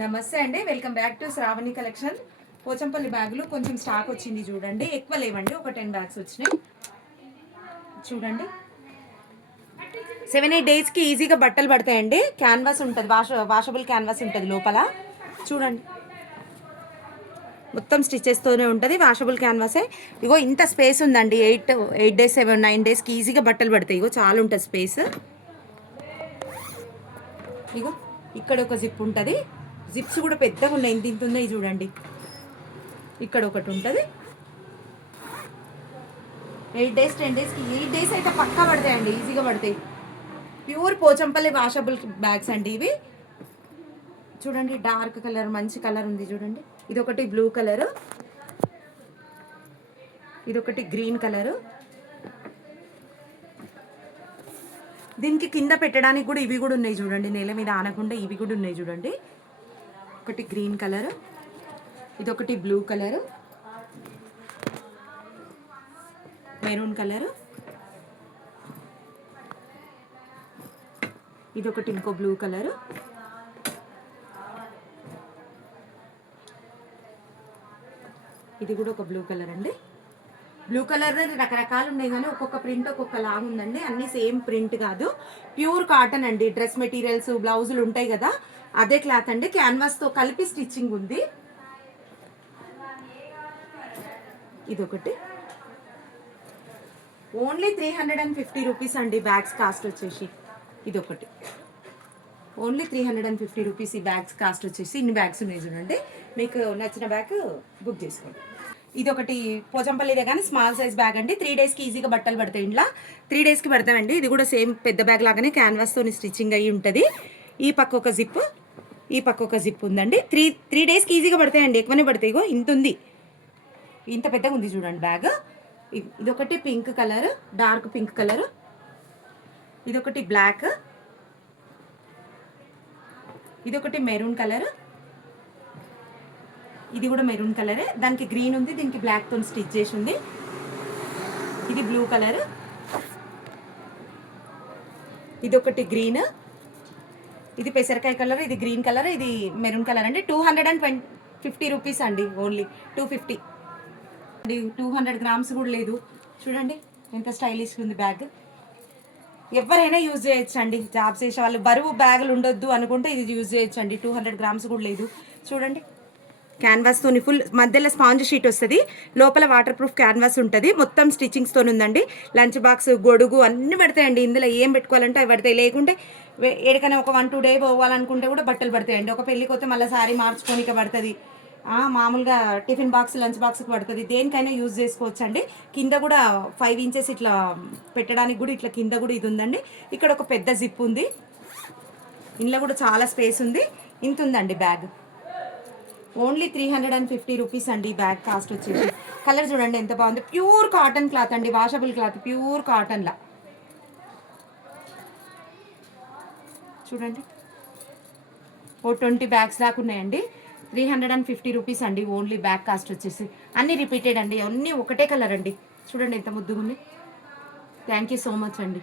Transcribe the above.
నమస్తే అండి, welcome back to Sravani collection. Pochampally బ్యాగులు కొంచెం స్టాక్ వచ్చింది చూడండి, ఎక్కువ లేవండి, ఒక 10 బ్యాగ్స్ వచ్చినాయి చూడండి. 7-8 డేస్కి ఈజీగా బట్టలు పడతాయండి. క్యాన్వాస్ ఉంటుంది, వాషబుల్ క్యాన్వాస్ ఉంటుంది లోపల చూడండి. మొత్తం స్టిచెస్తోనే ఉంటుంది, వాషబుల్ క్యాన్వాసే. ఇగో ఇంత స్పేస్ ఉందండి. 8 డేస్ 7-9 డేస్కి ఈజీగా బట్టలు పడతాయి. ఇగో చాలా ఉంటుంది స్పేస్. ఇగో ఇక్కడ ఒక జిప్ ఉంటుంది, జిప్స్ కూడా పెద్దగా ఉన్నాయి, ఇంత ఉన్నాయి చూడండి. ఇక్కడ ఒకటి ఉంటుంది. 8 డేస్ 10 డేస్కి 8 డేస్ అయితే పక్కా పడతాయండి, ఈజీగా పడతాయి. ప్యూర్ పోచంపల్లి వాషబుల్ బ్యాగ్స్ అండి ఇవి చూడండి. డార్క్ కలర్, మంచి కలర్ ఉంది చూడండి. ఇదొకటి బ్లూ కలరు, ఇదొకటి గ్రీన్ కలరు. దీనికి కింద పెట్టడానికి కూడా ఇవి కూడా ఉన్నాయి చూడండి, నేల మీద ఆనకుండా ఇవి కూడా ఉన్నాయి చూడండి. ఒకటి గ్రీన్ కలరు, ఇదొకటి బ్లూ కలరు, మెరూన్ కలరు, ఇదొకటి ఇంకో బ్లూ కలరు, ఇది కూడా ఒక బ్లూ కలర్ అండి. బ్లూ కలర్ రకరకాలు ఉన్నాయి కానీ ఒక్కొక్క ప్రింట్ ఒక్కొక్క లాగా ఉందండి. అన్నీ సేమ్ ప్రింట్ కాదు, ప్యూర్ కాటన్ అండి. డ్రెస్ మెటీరియల్స్, బ్లౌజులు ఉంటాయి కదా, అదే క్లాత్ అండి. క్యాన్వాస్తో కలిపి స్టిచ్చింగ్ ఉంది. ఇదొకటి ఓన్లీ 350 రూపీస్ అండి బ్యాగ్స్ కాస్ట్ వచ్చేసి. ఇదొకటి ఓన్లీ 350 రూపీస్ ఈ బ్యాగ్స్ కాస్ట్ వచ్చేసి. ఇన్ని బ్యాగ్స్ ఉన్నాయి చూడండి, మీకు నచ్చిన బ్యాగ్ బుక్ చేసుకోండి. ఇది ఒకటి పోచంపల్లిదే కానీ స్మాల్ సైజ్ బ్యాగ్ అండి. 3 డేస్కి ఈజీగా బట్టలు పడతాయి. ఇంట్లో 3 డేస్కి పడతామండి. ఇది కూడా సేమ్ పెద్ద బ్యాగ్ లాగానే క్యాన్వాస్తో స్టిచ్చింగ్ అయ్యి ఉంటుంది. ఈ పక్క ఒక జిప్, ఈ పక్క ఒక జిప్ ఉందండి. త్రీ డేస్కి ఈజీగా పడతాయండి, ఎక్కువనే పడతాయి. ఇగో ఇంత ఉంది, ఇంత పెద్దగా ఉంది చూడండి బ్యాగ్. ఇదొకటి pink colour, dark pink colour, ఇదొకటి బ్లాక్, ఇదొకటి మెరూన్ కలర్, ఇది కూడా మెరూన్ కలరే. దానికి గ్రీన్ ఉంది, దీనికి బ్లాక్తో స్టిచ్ చేసి ఉంది. ఇది బ్లూ కలర్, ఇదొకటి గ్రీన్, ఇది పెసరకాయ కలర్, ఇది గ్రీన్ కలర్, ఇది మెరూన్ కలర్ అండి. 250 రూపీస్ అండి, ఓన్లీ 250. 200 గ్రామ్స్ కూడా లేదు చూడండి, ఎంత స్టైలిష్గా ఉంది బ్యాగ్. ఎవరైనా యూజ్ చేయొచ్చు అండి. జాబ్స్ చేసే వాళ్ళు, బరువు బ్యాగులు ఉండొద్దు అనుకుంటే ఇది యూజ్ చేయొచ్చు అండి. 200 గ్రామ్స్ కూడా లేదు చూడండి. క్యాన్వాస్తో ఫుల్ మధ్యలో స్పాంజ్ షీట్ వస్తుంది, లోపల వాటర్ ప్రూఫ్ క్యాన్వాస్ ఉంటుంది. మొత్తం స్టిచ్చింగ్స్తో ఉందండి. లంచ్ బాక్స్, గొడుగు అన్నీ పడతాయండి. ఇందులో ఏం పెట్టుకోవాలంటే అవి పడతాయి. లేకుంటే ఎక్కడికైనా ఒక 1-2 డే పోవాలనుకుంటే కూడా బట్టలు పడతాయండి. ఒక పెళ్ళికి వస్తే మళ్ళీ శారీ మార్చుకోనిక పడుతుంది. మామూలుగా టిఫిన్ బాక్స్, లంచ్ బాక్స్కి పడుతుంది. దేనికైనా యూజ్ చేసుకోవచ్చు అండి. కింద కూడా 5 ఇంచెస్ ఇట్లా పెట్టడానికి కూడా ఇట్లా కింద కూడా ఇది ఉందండి. ఇక్కడ ఒక పెద్ద జిప్ ఉంది, ఇందులో కూడా చాలా స్పేస్ ఉంది. ఇంత ఉందండి బ్యాగ్. ఓన్లీ 350 రూపీస్ అండి బ్యాగ్ కాస్ట్ వచ్చేసి. కలర్ చూడండి ఎంత బాగుంది. ప్యూర్ కాటన్ క్లాత్ అండి, వాషబుల్ క్లాత్, ప్యూర్ కాటన్లా చూడండి. ఓ 20 బ్యాగ్స్ దాకా ఉన్నాయండి. 350 రూపీస్ అండి ఓన్లీ బ్యాగ్ కాస్ట్ వచ్చేసి. అన్నీ రిపీటెడ్ అండి, అన్నీ ఒకటే కలర్ అండి. చూడండి ఎంత ముద్దుగా ఉంది. థ్యాంక్ యూ సో మచ్ అండి.